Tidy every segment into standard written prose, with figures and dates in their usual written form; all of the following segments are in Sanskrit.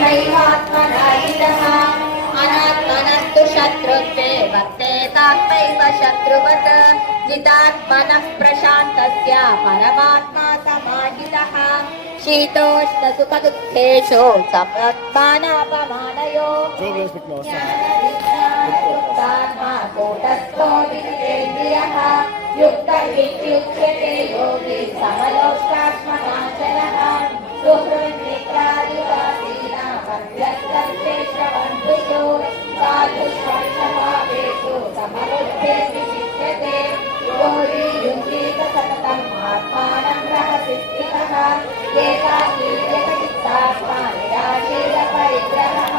नैवात्मनायितः अनात्मनस्तु शत्रुत्वे वर्तेतात्मैव शत्रुवत् जितात्मनः प्रशान्तस्य परमात्मा समाहितः शीतोष्णसुखदुःखेषु समत्मानापमानयो ज्ञानविज्ञानयुक्तात्मा कूटस्थो विजितेन्द्रियः युक्तविद्युच्यते योगी समलोष्टात्मनाशनः सुहृन्मित्रादिवासीना मध्यस्थश्रेष्ठबन्धुषु साधुष्वक्षभावेषु समबुद्धे विशिष्यते योगी युञ्जीत सततम् आत्मानं रहसि स्थितः एकाकी एकचित्तात्मा निराशीलपरिग्रहः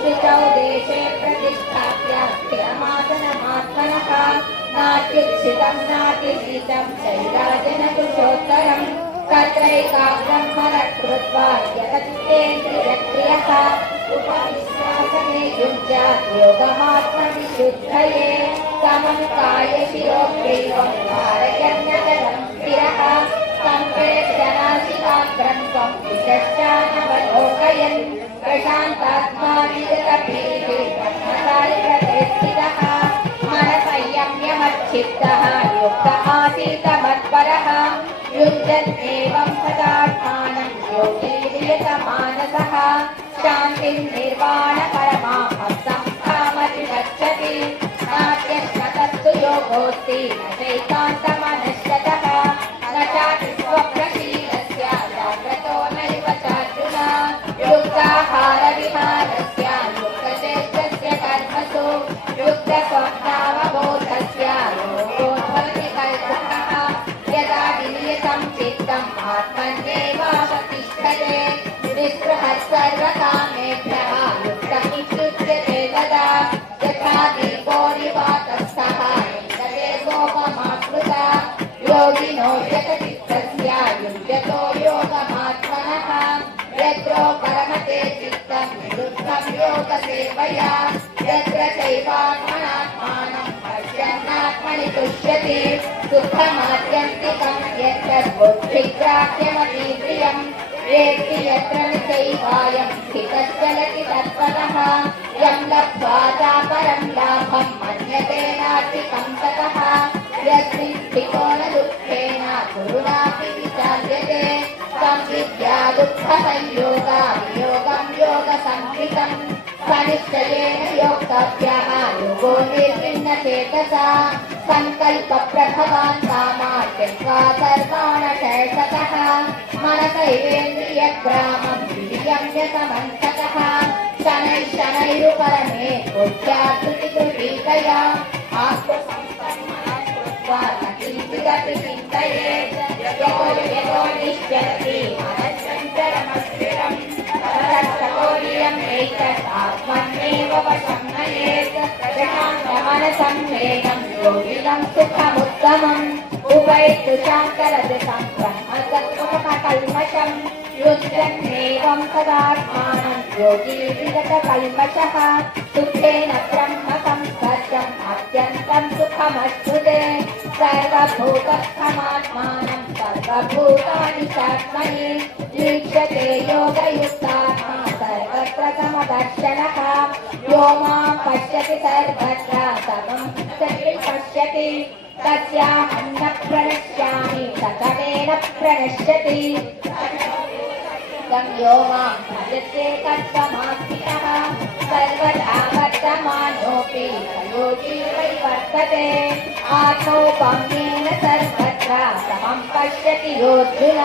शुचौ देशे प्रतिष्ठाप्य स्थिरमासनमात्मनः नात्युच्छितं नातिशीतं शैलाजनकुशोत्तरम् तत्रैकाग्रं मनः कृत्वा यतचित्तेन्द्रियक्रियः उपविश्वासने युञ्जात् योगमात्मविशुद्धये समं कायशिरोग्रीवं धारयन्नचलं स्थिरः सम्प्रेक्ष्य नासिकाग्रं त्वं विचक्षानवलोकयन् प्रशान्तात्मा निजतभीः ब्रह्मचारिव्रते स्थितः मनसंयम्यमच्चित्तः युक्त आसीत मत्परः युञ्जन्नेवं सदात्मानं योगी वियतमानसः शान्तिं निर्वाणपरमां कामति गच्छति नात्यस्ततस्तु योगोऽस्ति न चैकान्तमनश्यतः न चापि स्वप्रशीलस्य जाग्रतो नैव चार्जुन युक्ताहारविहारस्य युक्तचेष्टस्य कर्मसु युक्तस्वप्नावबोधस्य योगोऽभवति कल्पः यदा विनियतं चित्तम् आत्मन्येवावतिष्ठते निःस्पृहः सर्वकामेभ्यः युक्तमित्युच्यते तदा यथा दीपो निवातस्थः इन्द्रिये सोममाप्लुता योगिनो यतचित्तस्य युञ्जतो योगमात्मनः यत्रो परमते चित्तं निरुद्धं योगसेवया यत्र चैवात्मनात्मानं पश्यन्नात्मनि तुष्यति सुखमात्यन्तिकं यत्र बुद्धिग्राह्यमतीन्द्रियं वेत्ति यत्र निचैवायं स्थितश्चलति तत्त्वतः यं लब्ध्वा चापरं लाभं मन्यते नार्थिकं ततः यस्मिन् स्थितो न दुःखेन गुरुणापि विचार्यते तं विद्या दुःखसंयोगा वियोगं योगसंहितं सनिश्चयेन योक्तव्यः योगो निर्विण्णचेतसा सङ्कल्पप्रभवान् कामान् त्यक्त्वा सर्वाणशेषतः मनसैवेन्द्रियग्रामं विनियम्य शनैः शनैरुपरमे बुद्ध्याकृतिगृहीतया आत्मसंस्थानकृत्वा न किञ्चिदपि चिन्तयेत् यतो निश्चरति मनश्चञ्चलमस्थिरम् ततश्चकोर्यम् एतत् आत्मन्येव वशं नयेत् प्रशान्तमनसं मेनं योगिनं सुखमुत्तमम् उपैतु शान्तरजतं ब्रह्मतत्त्वमकल्मषम् युञ्जन्नेवं सदात्मानं योगी विगतकल्मषः सुखेन ब्रह्म संस्पर्शम् अत्यन्तं सुखमश्नुते सर्वभूतस्थमात्मानं सर्वभूतानि चात्मनि ईक्षते योगयुक्तात्मा सर्वत्र समदर्शनः यो मां पश्यति सर्वत्र समं पश्यति तस्याहं न प्रणश्यामि सकलेन प्रणश्यति यो मां भजते तत्त्वमास्थितः सर्वदा वर्तमानोऽपि योगी वै वर्तते आत्मौपम्येन सर्वत्र समं पश्यति योऽर्जुन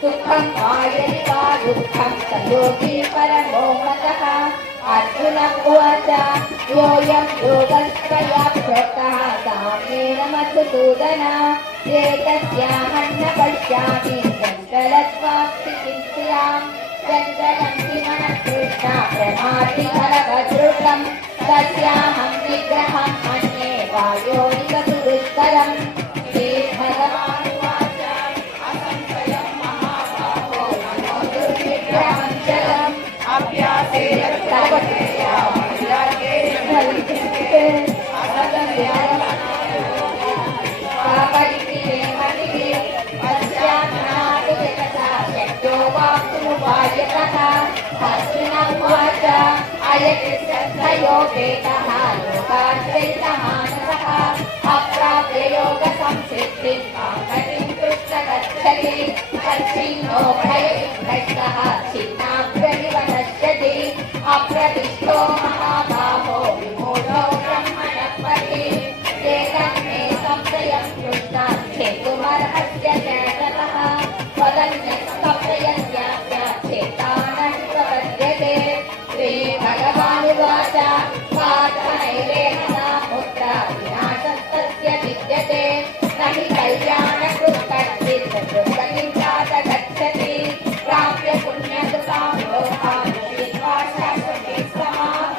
सुखं वा यदि वा दुःखं स योगी परमो मतः अर्जुन उवाच योऽयं योगस्त्वया प्रोक्तः साम्येन मधुसूदन एतस्याहं न पश्यामि चञ्चलत्वास्तिकिंस्यां चञ्चलं हि मनः कृष्ण प्रमाथि फलभद्रुतं तस्याहं निग्रहं मन्ये वायोरिव सुदुष्करम् श्रीभगवानुवाच असंशयं महाबाहो मनो दुर्निग्रहं चलम् अभ्यासेन अर्जुनं अयति श्रद्धयोपेतः योगाश्रयितमानसः अप्राप्य योगसंसिद्धिं काङ्गतिं कृष्ण गच्छति तच्छिन्नो भयविभ्रष्टः छिन्नाभ्रमिव नश्यति अप्रतिष्ठो महाबाहो विमूढो ब्रह्मणः पथि एतन्मे संशयं कृष्णात् छेतुमर्हस्य चेतसः वदन्यस्तप्ययन्याप्य चेतानः प्रपद्यते श्रीभगवानुवाच पार्थनैवेहना पुत्रा विनाशस्तस्य विद्यते न हि कल्याणकृत् कश्चित् दुर्गतिं तात गच्छति प्राप्य पुण्यकृतां लोकान् विद्वा शाश्वती समाः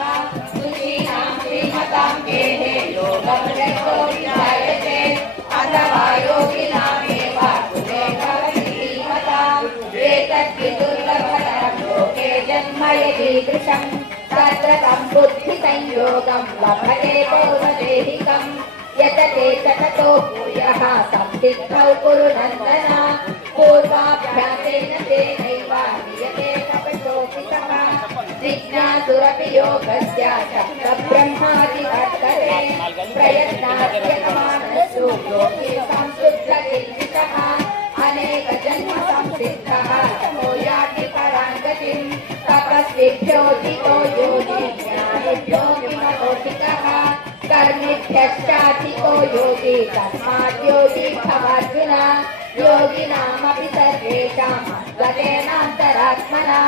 सुखीनां श्रीमतां गेहे योगमृतो विजायते अथवा योगिनामेव कुले भवति धीमताम् एतद्धि दुर्लभतरं लोके जन्म यदीदृशं तत्र तं बुद्धिसंयोगं लभते पौर्वदेहिकम् यतते च ततो भूयः संसिद्धौ कुरु नन्दन पूर्वाभ्यासेन तेनैव ह्रियते तपसोऽपितः जिज्ञासुरपि योगस्य शब्दब्रह्मादिवर्तते प्रयत्नाद्यतमानसु योगी संशुद्धकिल्बिषः अनेकजन्म संसिद्धः ततो याति परां गतिं तपस्विभ्योऽधिको योगी ज्ञानिभ्यो विमतोऽधिकः कर्मिभ्यश्चाधिको योगी तस्मात् योगी भवार्जुन योगिनामपि सर्वेषां गतेनान्तरात्मना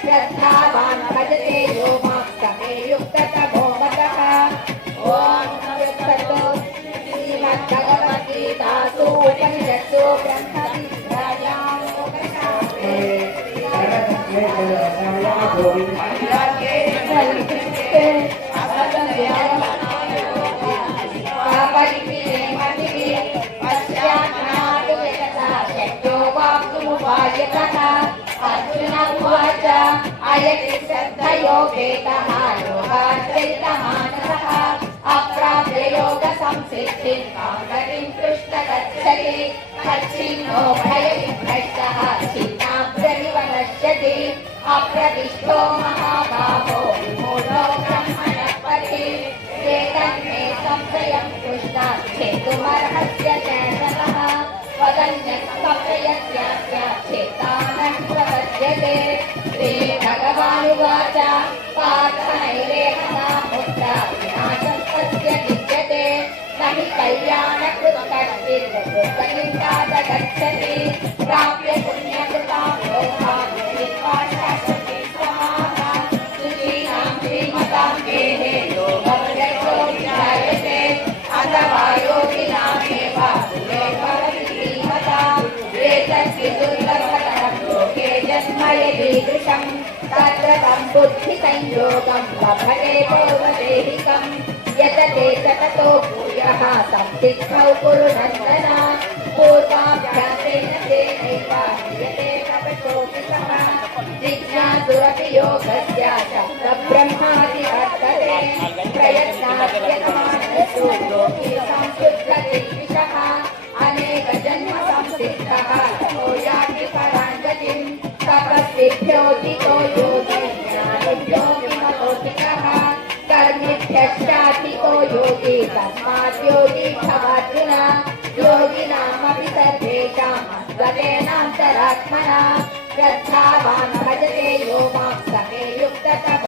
श्रद्धावान् भजते यो मां समे युक्ततमो मतः ॐ तत्सत् श्रीमद्भगवद्गीतासु उपनिषत्सु ब्रह्मविद्यायां योगशास्त्रे अर्जुन उवाच अयति श्रद्धयोपेतः योगाश्रयितमानसः अप्राप्य योगसंसिद्धिं काङ्गतिं कृष्ण गच्छति तच्छिन्नो भयविभ्रष्टः छिन्नाभ्रमिव नश्यति अप्रतिष्ठो महाबाहो विमूढो ब्रह्मणः पथि एतन्मे संशयं कृष्णात् छेतुमर्हस्य चेतसः वदन्यस्तप्ययन्याप्य चेतानः प्रपद्यते श्रीभगवानुवाच पार्थनैवेहना पुत्रा विनाशस्तस्य विद्यते न हि कल्याणकृत् कश्चित् दुर्गतिं तात गच्छति प्राप्य पुण्यकृतां लोकान् विद्वा शाश्वती समाः सुखीनां श्रीमतां गेहे योगमृतो विजायते अथवा योगिनामेव कुले भवति धीमताम् एतद्धि दुर्लभतरं लोके जन्म यदीदृशं तत्र तं बुद्धिसंयोगं लभते पौर्वदेहिकम् यतते च ततो भूयः संसिद्धौ कुरु नन्दन पूर्वाभ्यासेन तेनैव ह्रियते तपसोऽपितः जिज्ञासुरपि योगस्य शब्दब्रह्मादिवर्तते प्रयत्नाद्यतमानसु योगी संशुद्धकिल्बिषः अनेकजन्म संसिद्धः ततो याति परां गतिं तपस्विभ्योऽधिको योगी ज्ञानिभ्यो विमतोऽधिकः कर्मिभ्यश्चाधिको योगी तस्मात् योगी भवार्जुन योगिनामपि सर्वेषां गतेनान्तरात्मना श्रद्धावान् भजते यो मां समे